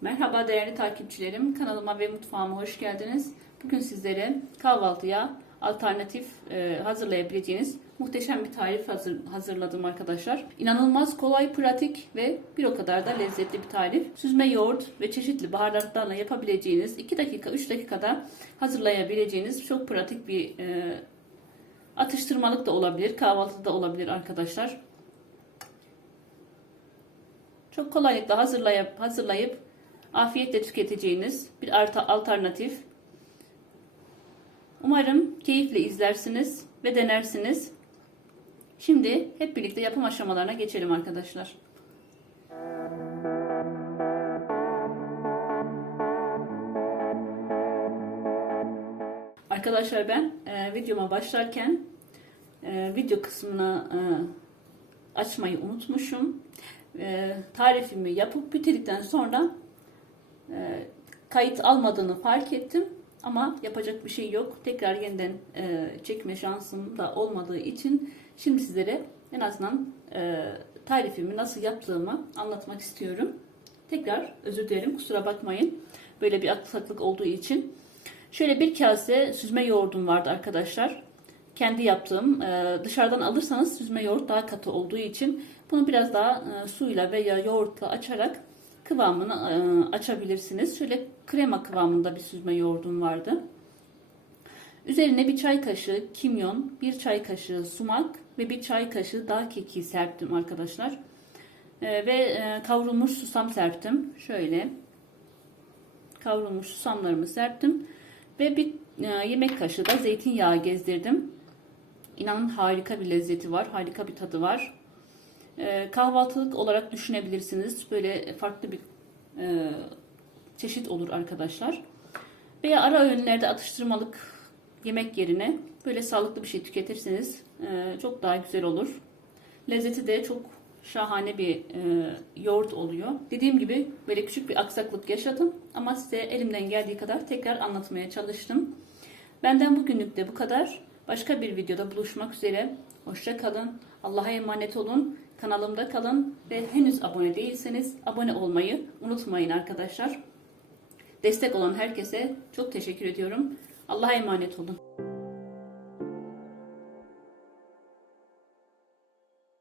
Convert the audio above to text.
Merhaba değerli takipçilerim. Kanalıma ve mutfağıma hoş geldiniz. Bugün sizlere kahvaltıya alternatif e, hazırlayabileceğiniz muhteşem bir tarif hazır, hazırladım arkadaşlar. İnanılmaz kolay, pratik ve bir o kadar da lezzetli bir tarif. Süzme yoğurt ve çeşitli baharatlarla yapabileceğiniz 2 dakika 3 dakikada hazırlayabileceğiniz çok pratik bir e, atıştırmalık da olabilir, kahvaltıda da olabilir arkadaşlar. Çok kolaylıkla hazırlayıp, hazırlayıp afiyetle tüketeceğiniz bir alternatif. Umarım keyifle izlersiniz ve denersiniz. Şimdi hep birlikte yapım aşamalarına geçelim arkadaşlar. Arkadaşlar ben e, videoma başlarken e, video kısmına e, açmayı unutmuşum. E, tarifimi yapıp bitirdikten sonra e, kayıt almadığını fark ettim. Ama yapacak bir şey yok. Tekrar yeniden e, çekme şansım da olmadığı için şimdi sizlere en azından e, tarifimi nasıl yaptığımı anlatmak istiyorum. Tekrar özür dilerim kusura bakmayın. Böyle bir aksaklık olduğu için. Şöyle bir kase süzme yoğurdum vardı arkadaşlar. Kendi yaptığım e, dışarıdan alırsanız süzme yoğurt daha katı olduğu için bunu biraz daha e, suyla veya yoğurtla açarak kıvamını e, açabilirsiniz. Şöyle krema kıvamında bir süzme yoğurdum vardı. Üzerine bir çay kaşığı kimyon, bir çay kaşığı sumak ve bir çay kaşığı dağ kekiği serptim arkadaşlar. E, ve e, kavrulmuş susam serptim. Şöyle kavrulmuş susamlarımı serptim. Ve bir yemek kaşığı da zeytinyağı gezdirdim. İnanın harika bir lezzeti var, harika bir tadı var. E, kahvaltılık olarak düşünebilirsiniz. Böyle farklı bir e, çeşit olur arkadaşlar. Veya ara öğünlerde atıştırmalık yemek yerine böyle sağlıklı bir şey tüketirseniz e, çok daha güzel olur. Lezzeti de çok şahane bir e, yoğurt oluyor. Dediğim gibi böyle küçük bir aksaklık yaşadım ama size elimden geldiği kadar tekrar anlatmaya çalıştım. Benden bugünlük de bu kadar. Başka bir videoda buluşmak üzere. Hoşça kalın. Allah'a emanet olun. Kanalımda kalın ve henüz abone değilseniz abone olmayı unutmayın arkadaşlar. Destek olan herkese çok teşekkür ediyorum. Allah'a emanet olun.